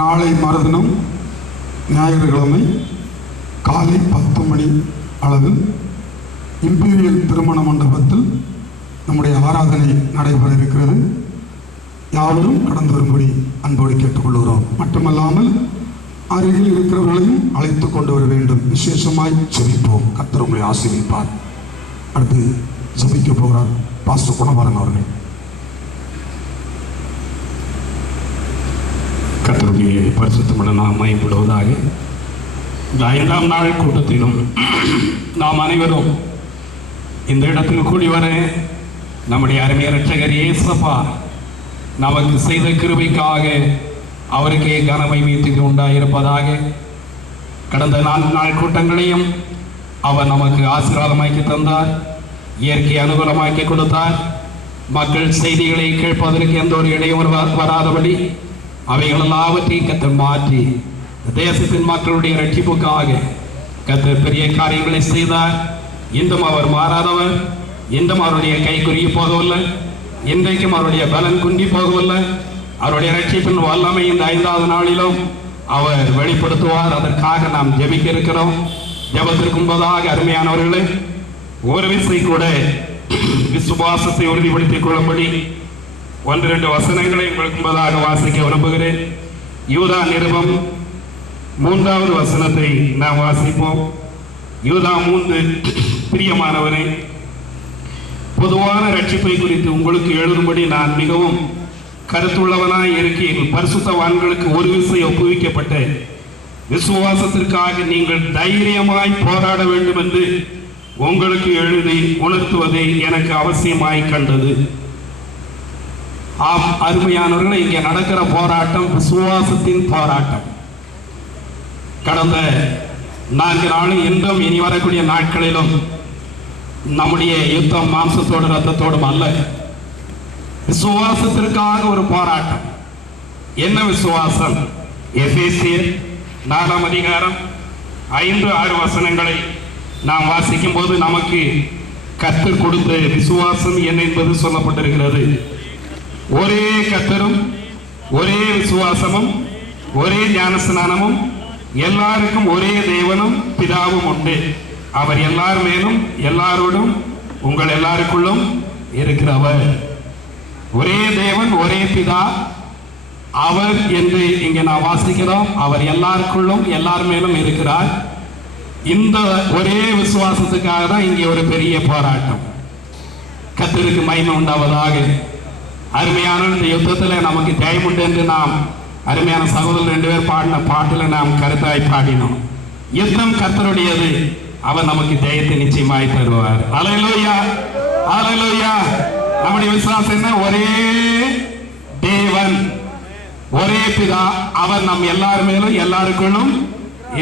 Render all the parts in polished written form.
நாளை மறுதினம் ஞாயிற்றுக்கிழமை காலை 10 மணி அளவில் இம்பீரியல் திருமண மண்டபத்தில் நம்முடைய ஆராதனை நடைபெற இருக்கிறது. யாவரும் கடந்து வரும்படி அன்போடு கேட்டுக்கொள்கிறோம். மட்டுமல்லாமல் அருகில் இருக்கிறவர்களையும் அழைத்து கொண்டு வர வேண்டும். விசேஷமாய் ஜெபிப்போம். கர்த்தர் உங்களை ஆசீர்வதிப்பார். அடுத்து ஜெபிக்க போகிறார் பாஸ்டர் குணபாலன் அவர்கள். கர்த்தருடைய பரிசுத்தமான நாம் மகிமைப்படுவதாக. இந்த 5ஆம் நாள் கூட்டத்திலும் நாம் அனைவரும் இந்த இடத்தில் கூடி வர நம்முடைய அருமைய இரட்சகர் இயேசுப்பா நமக்கு செய்த கிருபைக்காக அவருக்கே கனமை வீட்டுக்கு உண்டாயிருப்பதாக. கடந்த 4 நாள் கூட்டங்களையும் அவர் நமக்கு ஆசீர்வாதமாக்கி தந்தார், இயற்கை அனுகூலமாக்கி கொடுத்தார். மக்கள் செய்திகளை கேட்பதற்கு எந்த ஒரு இடையூறு வராதபடி அவைகள் எல்லாவற்றையும் கர்த்தர் மாற்றி தேசத்தின் மக்களுடைய ரட்சிப்புக்காக கர்த்தர் பெரிய காரியங்களை செய்தார். இன்றும் அவர் மாறாதவர். இன்றும் அவருடைய கை குறுகி போகவில்லை. இன்றைக்கும் அவருடைய பலன் குன்றி போகவில்லை. அவருடைய ரட்சிப்பின் வல்லமை இந்த 5ஆவது நாளிலும் அவர் வெளிப்படுத்துவார். அதற்காக நாம் ஜெபிக்க இருக்கிறோம். ஜெபத்திற்கு முன்பதாக அருமையானவர்களே, ஒரு விசை கூட விசுவாசத்தை உறுதிப்படுத்திக் கொள்ளும்படி 1-2 வசனங்களை உங்களுக்கு முன்பதாக வாசிக்க விரும்புகிறேன். யூதா நிருபம் 3வது வசனத்தை நாம் வாசிப்போம். யூதா 3. பிரியமானவரே, பொதுவான ரட்சிப்பை குறித்து உங்களுக்கு எழுதும்படி நான் மிகவும் கருத்துள்ளவனாய் இருக்கையில் பரிசுத்தவான்களுக்கு ஒரு விசை ஒப்புவிக்கப்பட்ட விசுவாசத்திற்காக நீங்கள் தைரியமாய் போராட வேண்டும் என்று உங்களுக்கு எழுதி உணர்த்துவதை எனக்கு அவசியமாய் கண்டது. ஆம் அருமையானவர்களை, இங்கே நடக்கிற போராட்டம் விசுவாசத்தின் போராட்டம். கடந்த 4 நாளும் இன்றும் இனி வரக்கூடிய நாட்களிலும் நம்முடைய யுத்தம் மாம்சத்தோடு ரத்தத்தோடும் அல்ல, விசுவாசத்திற்காக ஒரு போராட்டம். என்ன விசுவாசம்? எபேசியர் 4ஆம் அதிகாரம் 5-6 வசனங்களை நாம் வாசிக்கும் போது நமக்கு கர்த்தர் கொடுத்த விசுவாசம் என்ன என்பது சொல்லப்பட்டிருக்கிறது. ஒரே கர்த்தரும் ஒரே விசுவாசமும் ஒரே ஞானஸ்நானமும் எல்லாருக்கும் ஒரே தேவனும் பிதாவும் உண்டு. அவர் எல்லார் மேலும் எல்லாரோடும் உங்கள் எல்லாருக்குள்ளும் இருக்கிறவர். ஒரே தேவன் ஒரே பிதா அவர் என்று இங்கே நாம் வாசிக்கிறோம். அவர் எல்லாருக்குள்ளும் எல்லார் மேலும் இருக்கிறார். இந்த ஒரே விசுவாசத்துக்காக தான் இங்கே ஒரு பெரிய போராட்டம். கர்த்தருக்கு மகிமை உண்டாவதாக. அருமையான இந்த யுத்தத்தில் நமக்கு ஜெயம் உண்டு என்று நாம் அருமையான சகோதரர் 2 பேர் பாடின பாட்டில் நாம் கருத்தாய் பாடினோம். யுத்தம் கர்த்தருடையது, அவர் நமக்கு ஜெயத்தை நிச்சயமாய் தருவார். அல்லேலூயா, அல்லேலூயா. நம்முடைய விசுவாசம் என்ன? ஒரே தேவன் ஒரே பிதா, அவர் நம் எல்லார் மேலும் எல்லாருக்குள்ளும்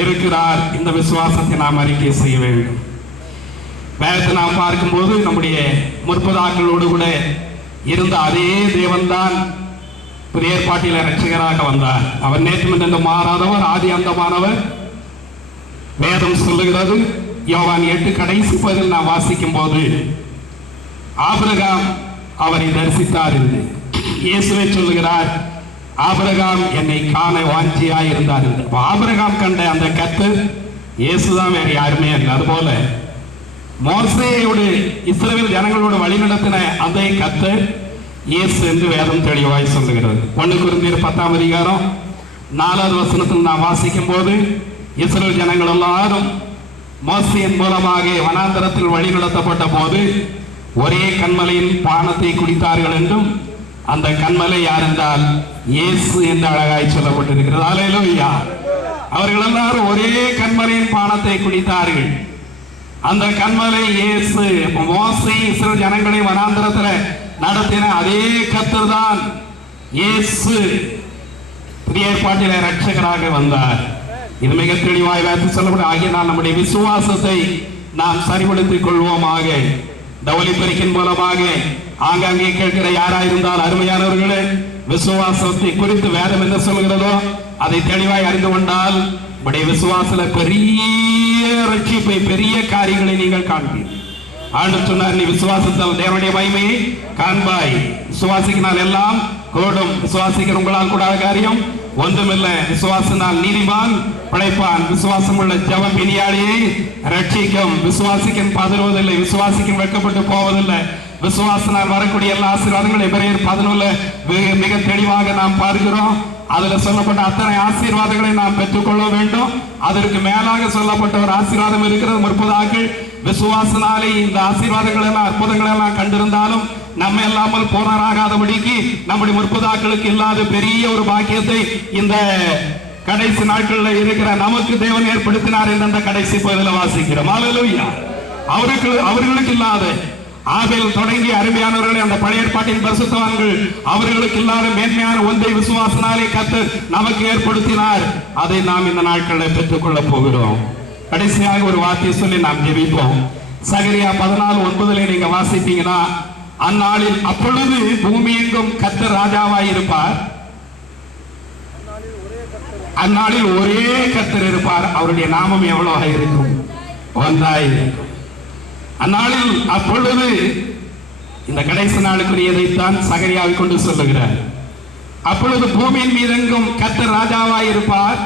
இருக்கிறார். இந்த விசுவாசத்தை நாம் அறிக்கை செய்ய வேண்டும். வேதத்தை நாம் பார்க்கும்போது நம்முடைய முற்பதாக்களோடு கூட இருந்த அதே தேவன் தான் புதிய ஏற்பாட்டில் இரட்சகராக வந்தார். அவர் நேற்று என்று மாறாதவர், ஆதி அந்தமானவர். வேதம் சொல்லுகிறது, யோவான் 8 கடைசி பகுதியில் நாம் வாசிக்கும் போது ஆபிரகாம் அவரை தரிசித்தார் என்று இயேசுவே சொல்லுகிறார், ஆபிரகாம் என்னை காண வாஞ்சியாய் இருந்தார் என்று. ஆபிரகாம் கண்ட அந்த கர்த்தர் இயேசுதான், வேறு யாருமே இல்லை. அதுபோல மோசேயோடு இஸ்ரவேல் ஜனங்களோடு வழிநடத்தின அந்த கர்த்தர் இயேசு என்று வேதம் தெளிவாய் சொல்லுகிறது. 1 கொரிந்தியர் 10ஆம் அதிகாரம் 4வது வசனத்தில் நாம் வாசிக்கும் போது இஸ்ரவேல் ஜனங்கள் எல்லாரும் மோசேயின் மூலமாக வனாந்தரத்தில் வழி நடத்தப்பட்ட போது ஒரே கன்மலையின் பானத்தை குடித்தார்கள் என்றும் அந்த கன்மலை யார் என்றால் இயேசு என்று அழகாய் சொல்லப்பட்டிருக்கிறது. அல்லேலூயா. அவர்கள் எல்லாரும் ஒரே கன்மலையின் பானத்தை குடித்தார்கள். அந்த கன்மலை இயேசு. மோசே இஸ்ரவேல் ஜனங்களை வனாந்தரத்தில் நடத்தின அதே கர்த்தர் தான் இயேசு புதிய ஏற்பாட்டில் இரட்சகராக வந்தார். இது மிக தெளிவாய் வேதத்தில் சொல்லப்படும். ஆகிய நம்முடைய விசுவாசத்தை நாம் சரிபடுத்திக் கொள்வோமாக. இந்த ஒலிபெருக்கின் மூலமாக ஆங்காங்கே கேட்கிற யாராயிருந்தால் அருமையானவர்களே, விசுவாசத்தை குறித்து வேதம் என்ன சொல்கிறதோ அதை தெளிவாய் அறிந்து கொண்டால் உடைய விசுவாசல பெரிய ரட்சிப்பை, பெரிய காரியங்களை நீங்கள் காண்பீர்கள். ஆண்டவர் சொன்னார், நீ விசுவாசத்தால் தேவனுடைய மகிமையை காண்பாய். விசுவாசிக்கினால் எல்லாம் கூடும். விசுவாசிக்கிற உங்களால் கூடாத காரியம் ஒன்றுமில்லை, விசுவாசனால் நீதிமான் பிழைப்பான். விசுவாசமுள்ள ஜெபம் பிணியாளியை ரட்சிக்கும். விசுவாசிக்கும் பதறுவதில்லை, விசுவாசிக்கும் வெட்கப்பட்டு போவதில்லை. விசுவாசனால் வரக்கூடிய எல்லா ஆசீர்வாதங்களும் எபிரேயர் 11 மிக தெளிவாக நாம் பார்க்கிறோம். அதுல சொல்லப்பட்ட அத்தனை ஆசீர்வாதங்களை நாம் பெற்றுக்கொள்ள வேண்டும். அதற்கு மேலாக சொல்லப்பட்ட ஒரு ஆசீர்வாதம் இருக்கிறது. முற்பதாக்கள் விசுவாசனாலே இந்த ஆசீர்வாதங்கள் எல்லாம் அற்புதங்கள் எல்லாம் கண்டிருந்தாலும் நம்ம இல்லாமல் போனராகாதபடிக்கு நம்முடைய முற்பதாக்களுக்கு இல்லாத பெரிய ஒரு பாக்கியத்தை இந்த கடைசி நாட்களில் இருக்கிற நமக்கு தேவன் ஏற்படுத்தினார் என்று அந்த கடைசி பகுதியில் வாசிக்கிறோம். அல்லேலூயா. அவர்களுக்கு இல்லாத ஆபேல் தொடங்கி அருமையானவர்களை அந்த பழைய ஏற்பாட்டின் பரிசுத்தவான்கள் அவர்களுக்கு இல்லாத மேன்மையான ஒன்றை விசுவாசனாலே கர்த்தர் நமக்கு ஏற்படுத்தினார். அதை நாம் இந்த நாட்களில் பெற்றுக்கொள்ள போகிறோம். கடைசியாக ஒரு வார்த்தையை சொல்லி நாம் ஜெபிப்போம். சகரியா 14:9 நீங்க வாசிப்பீங்கன்னா, அந்நாளில் அப்பொழுது பூமி எங்கும் கர்த்தர் ராஜாவாய் இருப்பார். அந்நாளில் ஒரே கர்த்தர் இருப்பார். அவருடைய நாமம் எவ்வளவாக இருக்கும்? ஒன்றாய் இருக்கும். அந்நாளில் அப்பொழுது இந்த கடைசி நாளுக்குரியதைத்தான் சகரியாவை கொண்டு சொல்லுகிறார். அப்பொழுது பூமியின் மீதெங்கும் கர்த்தர் ராஜாவாய் இருப்பார்.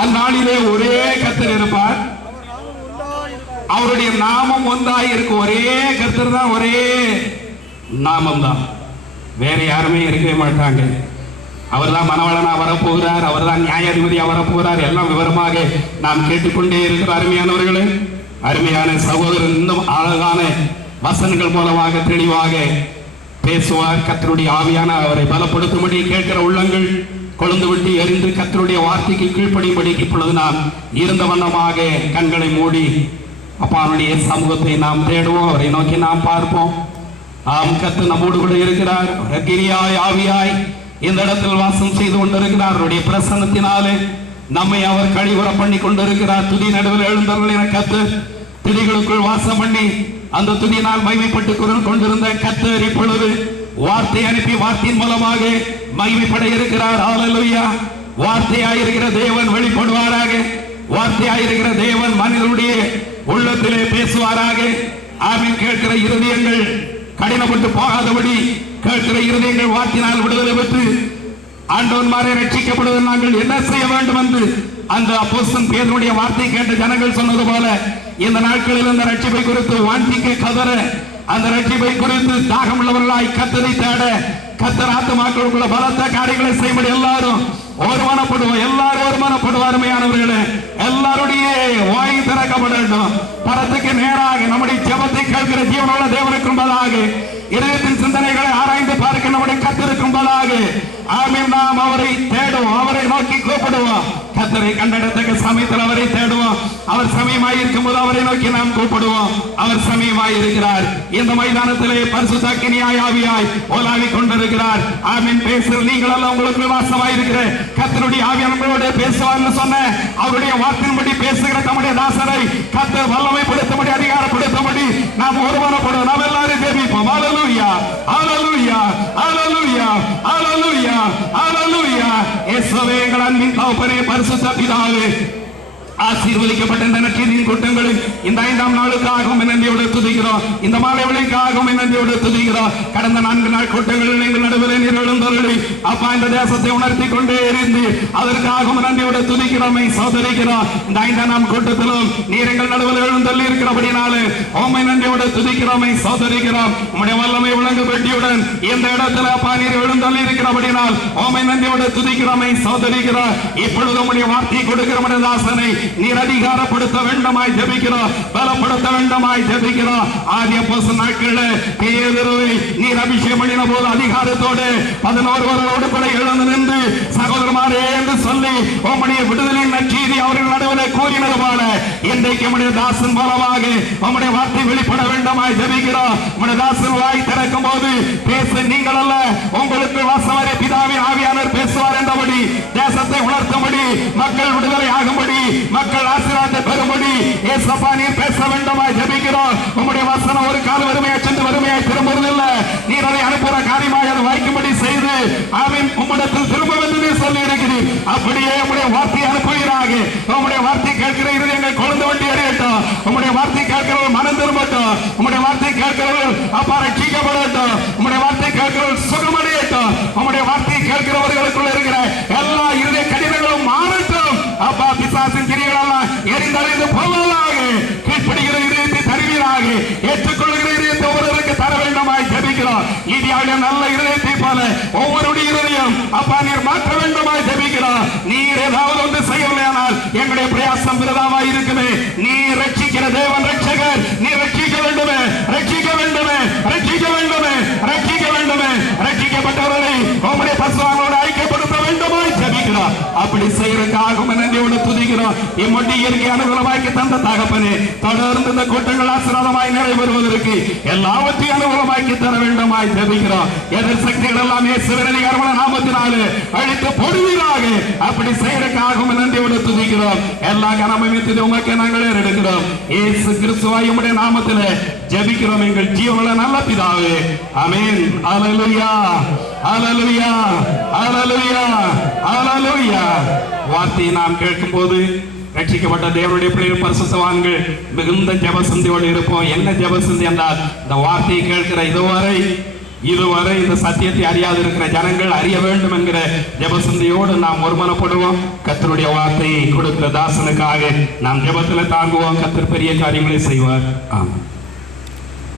அந்நாளிலே ஒரே கர்த்தர் இருப்பார். அவருடைய நாமம் ஒன்றாய் இருக்கும். ஒரே கர்த்தர் தான், ஒரே நாமம் தான். வேற யாருமே இருக்கவே மாட்டாங்க. அவர் தான் மனவளனா வரப்போகிறார். அவர் தான் நியாயாதிபதியா வரப்போகிறார். எல்லாம் விவரமாக நாம் கேட்டுக்கொண்டே இருக்கிற அருமையானவர்களே, அருமையான சகோதரன் இன்னும் அழகான வசனங்கள் மூலமாக தெளிவாக பேசுவார். கர்த்தருடைய ஆவியான அவரை பலப்படுத்தும்படி கேட்கிற உள்ளங்கள் கொழுந்து விட்டு எரிந்து கர்த்தருடைய வார்த்தைக்கு கீழ்ப்படியும்படி இப்பொழுது நாம் இருந்த வண்ணமாக கண்களை மூடி அப்பாவுடைய சமூகத்தை நாம் தேடுவோம். அவரை நோக்கி நாம் பார்ப்போம். ஆம், கர்த்தர் நம்மோடு கூட இருக்கிறார். அக்கினியாய் ஆவியாய் இந்த இடத்தில் வாசம் செய்து கொண்டிருக்கிறார். அவருடைய பிரசன்னத்தினாலே நம்மை அவர் கழிவுற பண்ணி கொண்டிருக்கிறார். துதி நடுவில் எழுந்தவர்கள் என கர்த்தர் துதிகளுக்குள் வாசம் பண்ணி அந்த துதியினால் மகிமைப்பட்டு கொண்டிருந்த கர்த்தர் இப்பொழுது வார்த்தை அனுப்பி வார்த்தையின் மூலமாக மகிமைப்பட இருக்கிறார். ஹல்லேலூயா. வார்த்தையாயிருக்கிற தேவன் வெளிப்படுவாராக. வார்த்தையாயிருக்கிற தேவன் மனிதனுடைய உள்ளத்திலே பேசுவாராக. ஆமென். கேட்கிற இருதயங்கள் கடினப்பட்டு போகாதபடி கேட்கிற இருதயங்கள் வார்த்தையினால் விடுதலை பெற்று ஆண்டவன்மாரை ரட்சிக்கப்படுவது நாங்கள் என்ன செய்ய வேண்டும் என்று அந்த அப்போஸ்தலன் பேதுருடைய வார்த்தை கேட்ட ஜனங்கள் சொன்னது போல இந்த நாட்களில் அந்த ரட்சிப்பை குறித்து வாஞ்சிக்க கதற, அந்த ரட்சிப்பை குறித்து தாகம் உள்ளவர்களாய் கர்த்தரை தேட, கர்த்தர் ஆத்துமாக்களுக்குள்ள பலத்த காரியங்களை செய்யும்படி எல்லாரும் ஒருமனப்படுவோம். எல்லாரும் ஒருமனப்படுவாருமையானவர்களே, எல்லாருடைய வாய் திறக்கப்பட வேண்டும். பரத்துக்கு நேராக நம்முடைய ஜெபத்தை கேட்கிற ஜீவனுள்ள தேவனுக்கும் பதிலாக இதயத்தின் சிந்தனைகளை ஆராய்ந்து பார்க்க நம்முடைய கர்த்தருக்கும் பதிலாக ஆமென் நாம் அவரை தேடுவோம். அவரை நோக்கி கூப்பிடுவோம். கர்த்தரை கண்டெடுத்த சமயத்தில் அவரை தேடுவோம். அவர் சமயமாய் இருக்கும் போது அவரை நோக்கி நாம் கூப்பிடுவோம். அவர் சமயமாய் இருக்கிறார். இந்த மைதானத்திலே பரிசுத்த அக்கினியாய் ஆவியாய் ஓலாவிக் கொண்டிருக்கிறார். ஆமென். பேசுகிற நீங்கள் எல்லாம் உங்களுக்கு வாசமாய் இருக்கிற கர்த்தருடைய ஆவியானவரோடு பேசுவார்னு சொன்ன அவருடைய வார்த்தையின்படி பேசுகிற தம்முடைய தாசரை கர்த்தர் வல்லமைப்படுத்தும்படி அதிகாரப்படுத்தும்படி நாம் ஒருமனப்படுவோம். நாம் எல்லாரும் ஜெபிப்போம். ஹல்லேலூயா, ஹல்லேலூயா, ஹல்லேலூயா, ஹல்லேலூயா, ஹல்லேலூயா. இயேசுவே எங்கள் அன்பின் தகப்பனே, பரிசுத்த பிதாவே, ஆசீர்வதிக்கப்பட்ட இந்த நற்செய்தியின் கூட்டங்களில் இந்த 5ஆம் நாளுக்காகவும் நன்றியோடு துதிக்கிறோம். இந்த மாலை வேளைக்காகவும் நன்றியோடு துதிக்கிறோம். கடந்த 4 நாள் கூட்டங்களில் எங்கள் நடுவில் நீர் எழுந்தருளி அப்பா இந்த தேசத்தை உணர்த்தி கொண்டே இருந்து அதற்காகவும் நன்றியோடு துதிக்கிறோம், சோதரிக்கிறோம். இந்த 5ஆம் கூட்டத்திலும் நீர் எங்கள் நடுவில் எழுந்தள்ளி இருக்கிறபடினாலே உம்மை நன்றியோடு துதிக்கிறோம், சோதரிக்கிறோம். உம்முடைய வல்லமை விளங்கு பெட்டியுடன் இந்த இடத்துல அப்பா நீர் எழுந்தள்ளி இருக்கிறபடினால் உம்மை நன்றியோடு துதிக்கிறோம், சோதரிக்கிறோம். இப்பொழுது உம்முடைய வார்த்தை கொடுக்கிற தாசனை நீர் அதிகாரப்படுத்த வேண்டுமாய் ஜெபிக்கிறோம், பலப்படுத்த வேண்டுமாய் ஜெபிக்கிறோம். ஆதி அப்போஸ்தலர் நாட்களில் பேதுருவை நீர் அபிஷேகம் பண்ணின போது அதிகாரத்தோடு 11 பேரோடு கூட எழுந்து நின்று சகோதரமாரே என்று சொல்லி உம்முடைய விடுதலை நற்செய்தி அவர்கள் நடுவில் கூறினது போல இன்றைக்கு உம்முடைய தாசன் மூலமாக உம்முடைய வார்த்தை வெளிப்பட வேண்டுமாய் ஜெபிக்கிறோம். உம்முடைய தாசன் வாய் திறக்கும் போது பேச நீங்கள் அல்ல, உங்களுக்கு வாசவரே பிதாவின் ஆவியானவர் பேசுவார் என்றபடி தேசத்தை உணர்த்தும்படி, மக்கள் விடுதலை ஆகும்படி, மக்கள் ஆசீர்வாதத்தை பெறும்படி ஏசப்பா நீர் பேச வேண்டுமாய் ஜெபிக்கிறோம். உம்முடைய வசனம் ஒரு கால வறுமையாய் சென்று வறுமையாய் திரும்புவதில்லை. நீர் அதை அனுப்புற காரியமாய் அதை வாய்க்கும்படி செய்து ஆமென் உம்மிடத்தில் திரும்ப வந்து நீர் சொல்லி இருக்கிறீர். அப்படியே உம்முடைய வார்த்தையை அனுப்புவீராக. உம்முடைய வார்த்தை கேட்கிற இருதயங்கள் கொழுந்து வண்டி அறியட்டும். உம்முடைய வார்த்தை கேட்கிறவர்கள் மனம் திரும்பட்டும். உம்முடைய வார்த்தை கேட்கிறவர்கள் அப்பா ரட்சிக்கப்படட்டும். உம்முடைய வார்த்தை கேட்கிறவர்கள் சுகமடையட்டும். ஜெபிக்கிறோம். உம்முடைய வார்த்தையை கேட்கிறவர்களுக்குள்ள இருக்கிற எல்லா இருதய கடினங்களும் மாறட்டும். அப்பா, பிசாசின் கிரியைகளெல்லாம் எரிந்தறிந்து போவதாக. கீழ்ப்படுகிற இதயத்தை தருவீராக. ஏற்றுக்கொள்கிற இதயத்தை ஒவ்வொருவருக்கு தர வேண்டுமாய் ஜெபிக்கிறோம். இந்தியாவில நல்ல இதயத்தை போல ஒவ்வொருடைய இதயம் அப்பா நீர் மாற்ற வேண்டுமாய் ஜெபிக்கிறோம். நீர் ஏதாவது ஒன்று செய்யவில்லையானால் எங்களுடைய பிரயாசம் விரதமாய் இருக்குமே. நீர் ரட்சிக்கிற தேவன் ரட்சகர். நீர் ரட்சிக்க வேண்டுமே, ரட்சிக்க வேண்டுமே, ரட்சிக்க வேண்டுமே, ரட்சிக்க வேண்டுமே. ரட்சிக்கப்பட்டவர்களை உம்முடைய பசுவானோடு ஐக்கியப்படுத்த வேண்டுமாய் ஜெபிக்கிறோம். அப்படி செய்யறதுக்காக நன்றியோடு துதிக்கிறோம். இம்மொழி இயற்கை அனுகூலமாக்கி தந்த தகப்பனே, தொடர்ந்து இந்த கூட்டங்கள் ஆசீர்வாதமாய் நிறைவேறுவதற்கு எல்லாவற்றையும் அனுகூலமாக்கி தர வேண்டுமாய் ஜெபிக்கிறோம். எதிர் சக்திகள் எல்லாம் இயேசுவின் அதிகாரமான நாமத்தினாலே அழித்து போடுவீராக. அப்படி செய்யறதுக்காக நன்றியோடு துதிக்கிறோம். எல்லா கனமையும் உமக்கு நாங்களே எடுக்கிறோம். இயேசு கிறிஸ்துவாய் உம்முடைய நாமத்திலே ஜெபிக்கிறோம் எங்கள் ஜீவனுள்ள நல்ல பிதாவே. ஆமென். ஹல்லேலூயா, ஹல்லேலூயா, ஹல்லேலூயா, ஹல்லேலூயா. வார்த்தையை நாம் கேட்கும் போது ரட்சிக்கப்பட்ட தேவனுடைய பிள்ளைகள் பரிசுத்தவான்கள் மிகுந்த ஜெபசந்தியோடு இருப்போம். என்ன ஜெபசந்தி என்றால், இந்த வார்த்தையை கேட்கிற இதுவரை இந்த சத்தியத்தை அறியாது இருக்கிற ஜனங்கள் அறிய வேண்டும் என்கிற ஜெபசந்தியோடு நாம் ஒருமனப்படுவோம். கர்த்தருடைய வார்த்தையை கொடுக்கிற தாசனுக்காக நாம் ஜெபத்தில் தாங்குவோம். கர்த்தர் பெரிய காரியங்களை செய்வார். ஆமாம்.